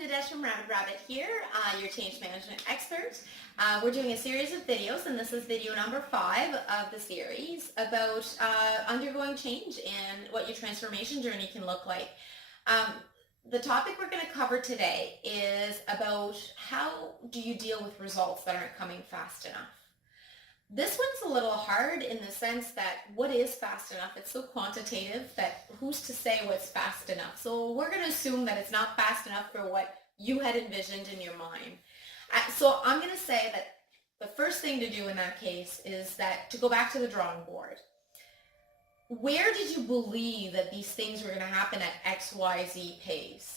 Nadesh from Rabbit here, your change management expert. We're doing a series of videos, and this is video number 5 of the series about undergoing change and what your transformation journey can look like. The topic we're going to cover today is about how do you deal with results that aren't coming fast enough. This one's a little hard in the sense that what is fast enough? It's so quantitative that who's to say what's fast enough? So we're going to assume that it's not fast enough for what you had envisioned in your mind. So I'm going to say that the first thing to do in that case is that to go back to the drawing board. Where did you believe that these things were going to happen at XYZ pace?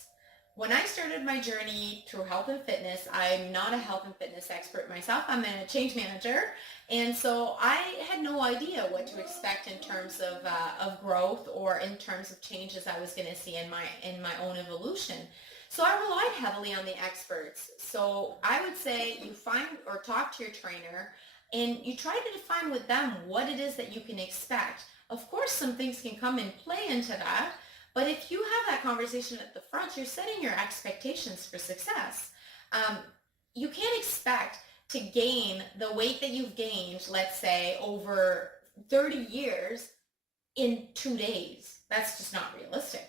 When I started my journey through health and fitness, I'm not a health and fitness expert myself. I'm a change manager. And so I had no idea what to expect in terms of growth or in terms of changes I was going to see in my own evolution. So I relied heavily on the experts. So I would say you find or talk to your trainer and you try to define with them what it is that you can expect. Of course, some things can come and play into that. But if you have that conversation at the front, you're setting your expectations for success. You can't expect to gain the weight that you've gained, let's say, over 30 years in 2 days. That's just not realistic.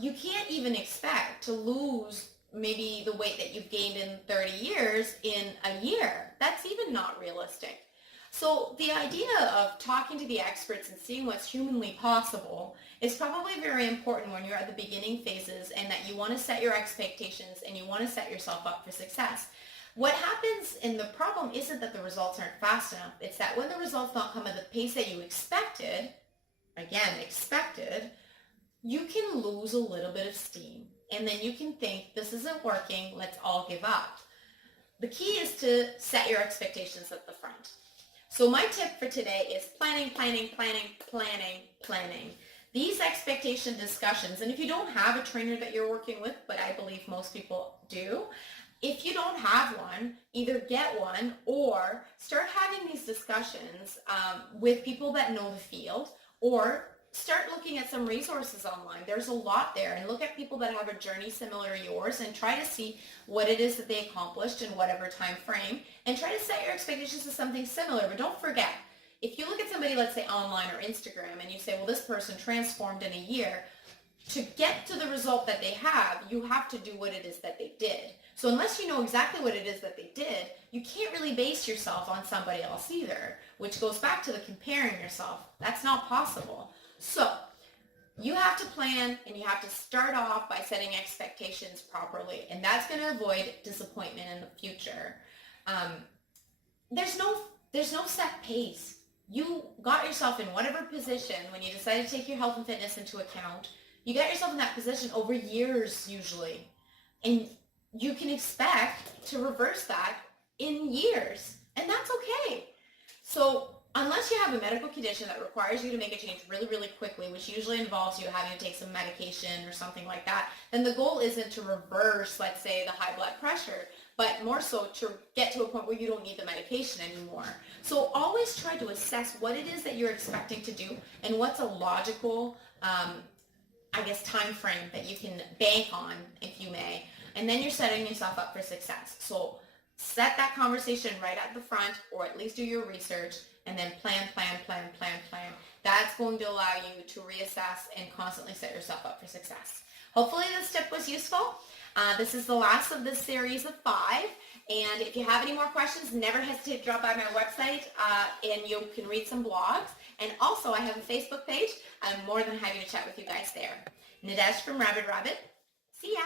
You can't even expect to lose maybe the weight that you've gained in 30 years in a year. That's even not realistic. So the idea of talking to the experts and seeing what's humanly possible is probably very important when you're at the beginning phases and that you want to set your expectations and you want to set yourself up for success. What happens, and the problem isn't that the results aren't fast enough, it's that when the results don't come at the pace that you expected, you can lose a little bit of steam. And then you can think, this isn't working, let's all give up. The key is to set your expectations at the front. So my tip for today is planning. These expectation discussions, and if you don't have a trainer that you're working with, but I believe most people do, if you don't have one, either get one or start having these discussions with people that know the field, or start looking at some resources online. There's a lot there, and look at people that have a journey similar to yours and try to see what it is that they accomplished in whatever time frame, and try to set your expectations to something similar. But don't forget, if you look at somebody, let's say online or Instagram, and you say, well, this person transformed in a year, to get to the result that they have, you have to do what it is that they did. So unless you know exactly what it is that they did, you can't really base yourself on somebody else either, which goes back to the comparing yourself. That's not possible. So you have to plan, and you have to start off by setting expectations properly, and that's going to avoid disappointment in the future. There's no set pace. You got yourself in whatever position when you decided to take your health and fitness into account. You got yourself in that position over years usually, and you can expect to reverse that in years, and that's okay. So unless you have a medical condition that requires you to make a change really, really quickly, which usually involves you having to take some medication or something like that, then the goal isn't to reverse, let's say, the high blood pressure, but more so to get to a point where you don't need the medication anymore. So always try to assess what it is that you're expecting to do and what's a logical, time frame that you can bank on, if you may, and then you're setting yourself up for success. So set that conversation right at the front, or at least do your research, and then plan. That's going to allow you to reassess and constantly set yourself up for success. Hopefully this tip was useful. This is the last of this series of 5. And if you have any more questions, never hesitate to drop by my website and you can read some blogs. And also I have a Facebook page. I'm more than happy to chat with you guys there. Nadesh from Rabbit. See ya.